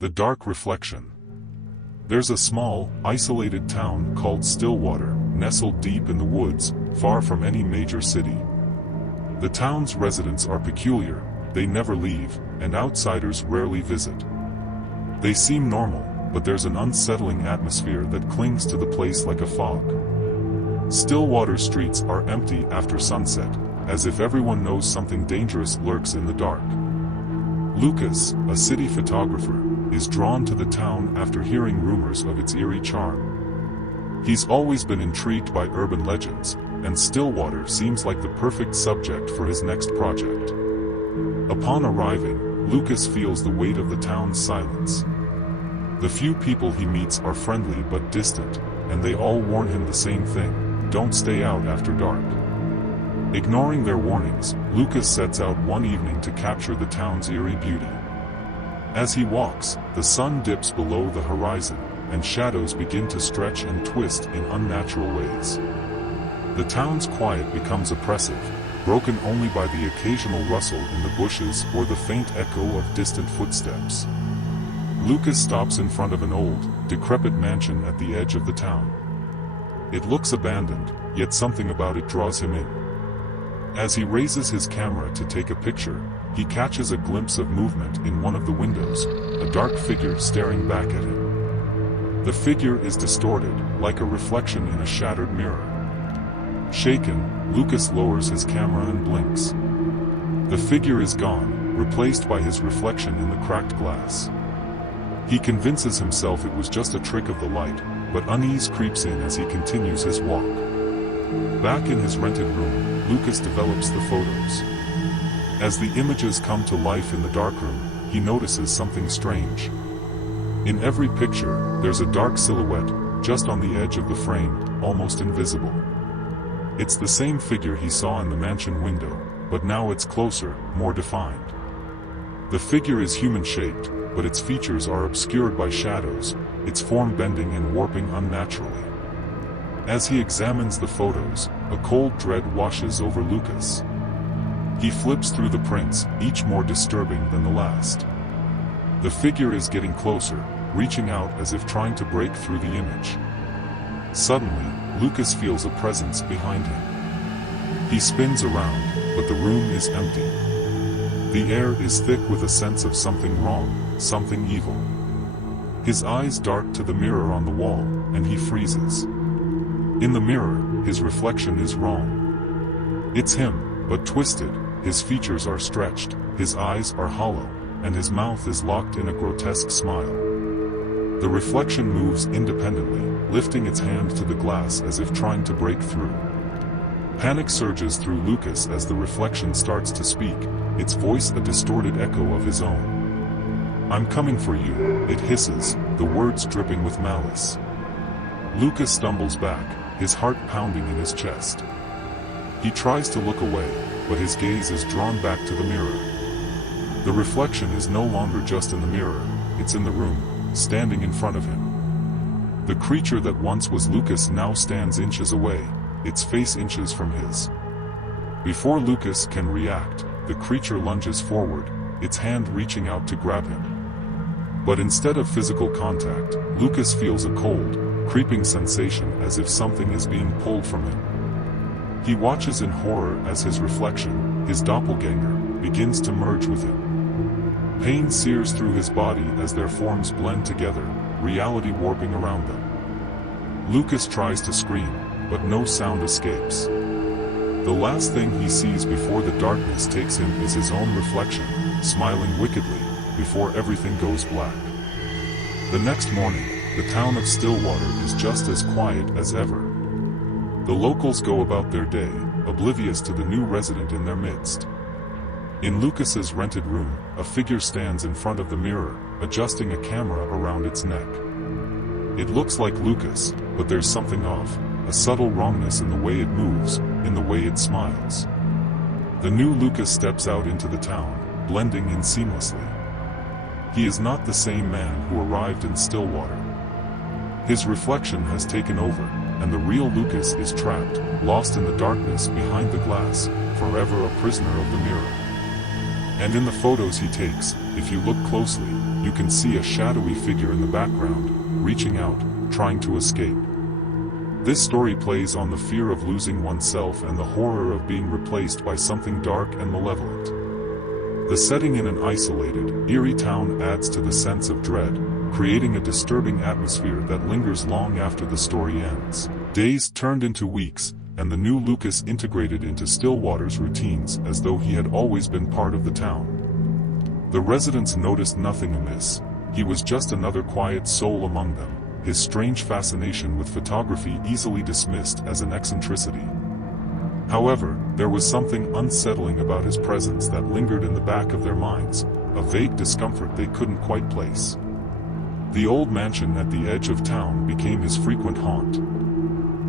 The dark reflection. There's a small, isolated town called Stillwater, nestled deep in the woods, far from any major city. The town's residents are peculiar, they never leave, and outsiders rarely visit. They seem normal, but there's an unsettling atmosphere that clings to the place like a fog. Stillwater streets are empty after sunset, as if everyone knows something dangerous lurks in the dark. Lucas, a city photographer, is drawn to the town after hearing rumors of its eerie charm. He's always been intrigued by urban legends, and Stillwater seems like the perfect subject for his next project. Upon arriving, Lucas feels the weight of the town's silence. The few people he meets are friendly but distant, and they all warn him the same thing: don't stay out after dark. Ignoring their warnings, Lucas sets out one evening to capture the town's eerie beauty. As he walks, the sun dips below the horizon, and shadows begin to stretch and twist in unnatural ways. The town's quiet becomes oppressive, broken only by the occasional rustle in the bushes or the faint echo of distant footsteps. Lucas stops in front of an old, decrepit mansion at the edge of the town. It looks abandoned, yet something about it draws him in. As he raises his camera to take a picture, he catches a glimpse of movement in one of the windows, a dark figure staring back at him. The figure is distorted, like a reflection in a shattered mirror. Shaken, Lucas lowers his camera and blinks. The figure is gone, replaced by his reflection in the cracked glass. He convinces himself it was just a trick of the light, but unease creeps in as he continues his walk. Back in his rented room, Lucas develops the photos. As the images come to life in the darkroom, he notices something strange. In every picture, there's a dark silhouette, just on the edge of the frame, almost invisible. It's the same figure he saw in the mansion window, but now it's closer, more defined. The figure is human-shaped, but its features are obscured by shadows, its form bending and warping unnaturally. As he examines the photos, a cold dread washes over Lucas. He flips through the prints, each more disturbing than the last. The figure is getting closer, reaching out as if trying to break through the image. Suddenly, Lucas feels a presence behind him. He spins around, but the room is empty. The air is thick with a sense of something wrong, something evil. His eyes dart to the mirror on the wall, and he freezes. In the mirror, his reflection is wrong. It's him, but twisted, his features are stretched, his eyes are hollow, and his mouth is locked in a grotesque smile. The reflection moves independently, lifting its hand to the glass as if trying to break through. Panic surges through Lucas as the reflection starts to speak, its voice a distorted echo of his own. "I'm coming for you," it hisses, the words dripping with malice. Lucas stumbles back, his heart pounding in his chest. He tries to look away, but his gaze is drawn back to the mirror. The reflection is no longer just in the mirror, it's in the room, standing in front of him. The creature that once was Lucas now stands inches away, its face inches from his. Before Lucas can react, the creature lunges forward, its hand reaching out to grab him. But instead of physical contact, Lucas feels a cold, creeping sensation as if something is being pulled from him. He watches in horror as his reflection, his doppelganger, begins to merge with him. Pain sears through his body as their forms blend together, reality warping around them. Lucas tries to scream, but no sound escapes. The last thing he sees before the darkness takes him is his own reflection, smiling wickedly, before everything goes black. The next morning, the town of Stillwater is just as quiet as ever. The locals go about their day, oblivious to the new resident in their midst. In Lucas's rented room, a figure stands in front of the mirror, adjusting a camera around its neck. It looks like Lucas, but there's something off, a subtle wrongness in the way it moves, in the way it smiles. The new Lucas steps out into the town, blending in seamlessly. He is not the same man who arrived in Stillwater. His reflection has taken over, and the real Lucas is trapped, lost in the darkness behind the glass, forever a prisoner of the mirror. And in the photos he takes, if you look closely, you can see a shadowy figure in the background, reaching out, trying to escape. This story plays on the fear of losing oneself and the horror of being replaced by something dark and malevolent. The setting in an isolated, eerie town adds to the sense of dread, creating a disturbing atmosphere that lingers long after the story ends. Days turned into weeks, and the new Lucas integrated into Stillwater's routines as though he had always been part of the town. The residents noticed nothing amiss. He was just another quiet soul among them, his strange fascination with photography easily dismissed as an eccentricity. However, there was something unsettling about his presence that lingered in the back of their minds, a vague discomfort they couldn't quite place. The old mansion at the edge of town became his frequent haunt.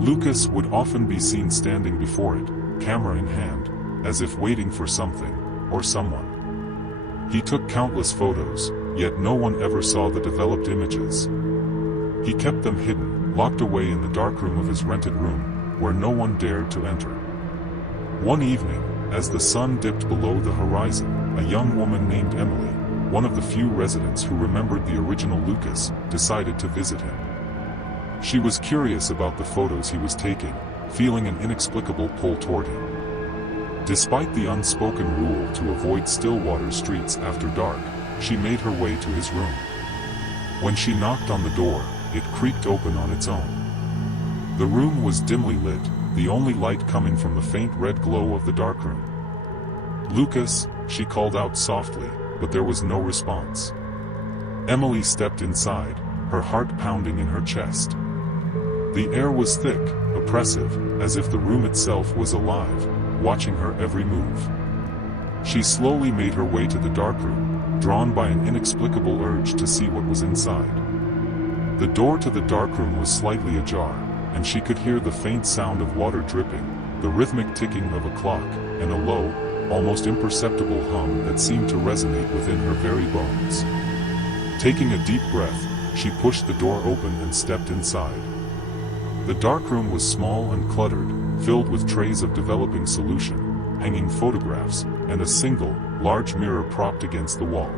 Lucas would often be seen standing before it, camera in hand, as if waiting for something, or someone. He took countless photos, yet no one ever saw the developed images. He kept them hidden, locked away in the darkroom of his rented room, where no one dared to enter. One evening, as the sun dipped below the horizon, a young woman named Emily, one of the few residents who remembered the original Lucas, decided to visit him. She was curious about the photos he was taking, feeling an inexplicable pull toward him. Despite the unspoken rule to avoid Stillwater streets after dark, she made her way to his room. When she knocked on the door, it creaked open on its own. The room was dimly lit, the only light coming from the faint red glow of the darkroom. "Lucas," she called out softly, but there was no response. Emily stepped inside, her heart pounding in her chest. The air was thick, oppressive, as if the room itself was alive, watching her every move. She slowly made her way to the darkroom, drawn by an inexplicable urge to see what was inside. The door to the darkroom was slightly ajar, and she could hear the faint sound of water dripping, the rhythmic ticking of a clock, and a low, almost imperceptible hum that seemed to resonate within her very bones. Taking a deep breath, she pushed the door open and stepped inside. The darkroom was small and cluttered, filled with trays of developing solution, hanging photographs, and a single, large mirror propped against the wall.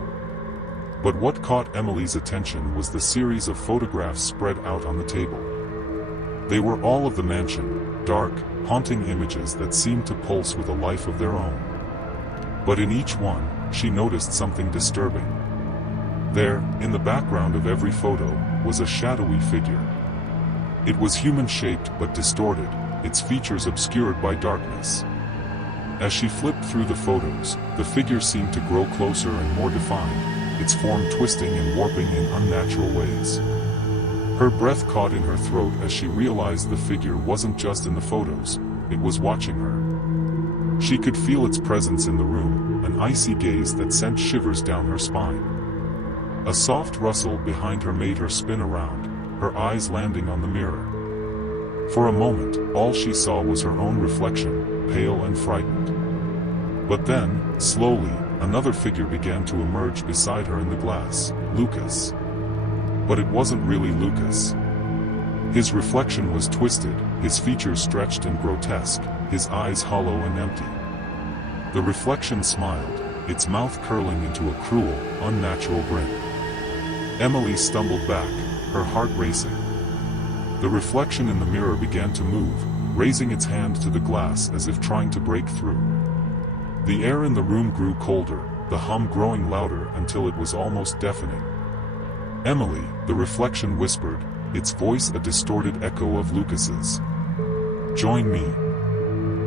But what caught Emily's attention was the series of photographs spread out on the table. They were all of the mansion, dark, haunting images that seemed to pulse with a life of their own. But in each one, she noticed something disturbing. There, in the background of every photo, was a shadowy figure. It was human-shaped but distorted, its features obscured by darkness. As she flipped through the photos, the figure seemed to grow closer and more defined, its form twisting and warping in unnatural ways. Her breath caught in her throat as she realized the figure wasn't just in the photos, it was watching her. She could feel its presence in the room, an icy gaze that sent shivers down her spine. A soft rustle behind her made her spin around, her eyes landing on the mirror. For a moment, all she saw was her own reflection, pale and frightened. But then, slowly, another figure began to emerge beside her in the glass, Lucas. But it wasn't really Lucas. His reflection was twisted, his features stretched and grotesque, his eyes hollow and empty. The reflection smiled, its mouth curling into a cruel, unnatural grin. Emily stumbled back, her heart racing. The reflection in the mirror began to move, raising its hand to the glass as if trying to break through. The air in the room grew colder, the hum growing louder until it was almost deafening. "Emily," the reflection whispered, its voice a distorted echo of Lucas's. "Join me."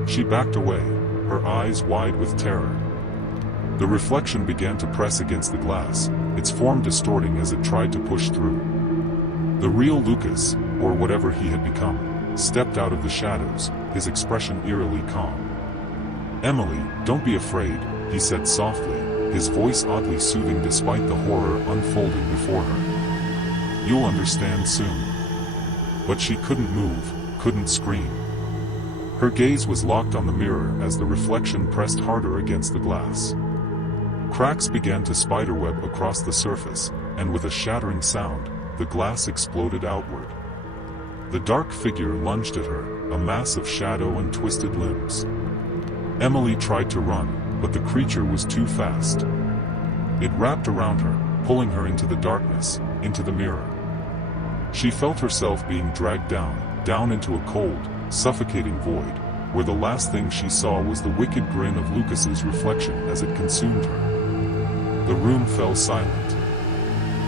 She backed away, her eyes wide with terror. The reflection began to press against the glass, its form distorting as it tried to push through. The real Lucas, or whatever he had become, stepped out of the shadows, his expression eerily calm. "Emily, don't be afraid," he said softly, his voice oddly soothing despite the horror unfolding before her. "You'll understand soon." But she couldn't move, couldn't scream. Her gaze was locked on the mirror as the reflection pressed harder against the glass. Cracks began to spiderweb across the surface, and with a shattering sound, the glass exploded outward. The dark figure lunged at her, a mass of shadow and twisted limbs. Emily tried to run, but the creature was too fast. It wrapped around her, pulling her into the darkness, into the mirror. She felt herself being dragged down into a cold, suffocating void, where the last thing she saw was the wicked grin of Lucas's reflection as it consumed her. The room fell silent.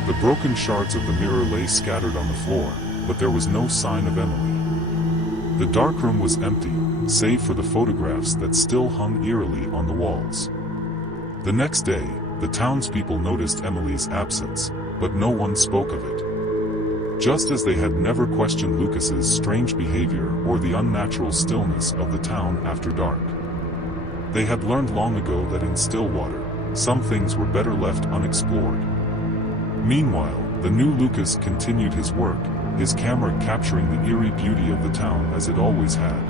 The broken shards of the mirror lay scattered on the floor, but there was no sign of Emily. The dark room was empty, save for the photographs that still hung eerily on the walls. The next day, the townspeople noticed Emily's absence, but no one spoke of it. Just as they had never questioned Lucas's strange behavior or the unnatural stillness of the town after dark. They had learned long ago that in Stillwater, some things were better left unexplored. Meanwhile, the new Lucas continued his work, his camera capturing the eerie beauty of the town as it always had.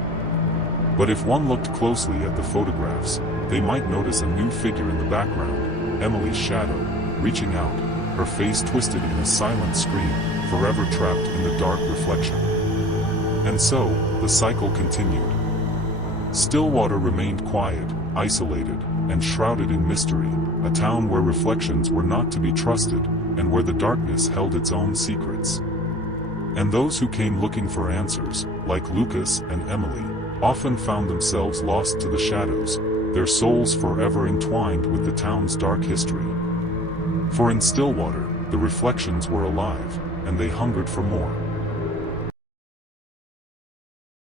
But if one looked closely at the photographs, they might notice a new figure in the background, Emily's shadow, reaching out, her face twisted in a silent scream, forever trapped in the dark reflection. And so, the cycle continued. Stillwater remained quiet, isolated, and shrouded in mystery, a town where reflections were not to be trusted, and where the darkness held its own secrets. And those who came looking for answers, like Lucas and Emily, often found themselves lost to the shadows, their souls forever entwined with the town's dark history. For in Stillwater, the reflections were alive, and they hungered for more.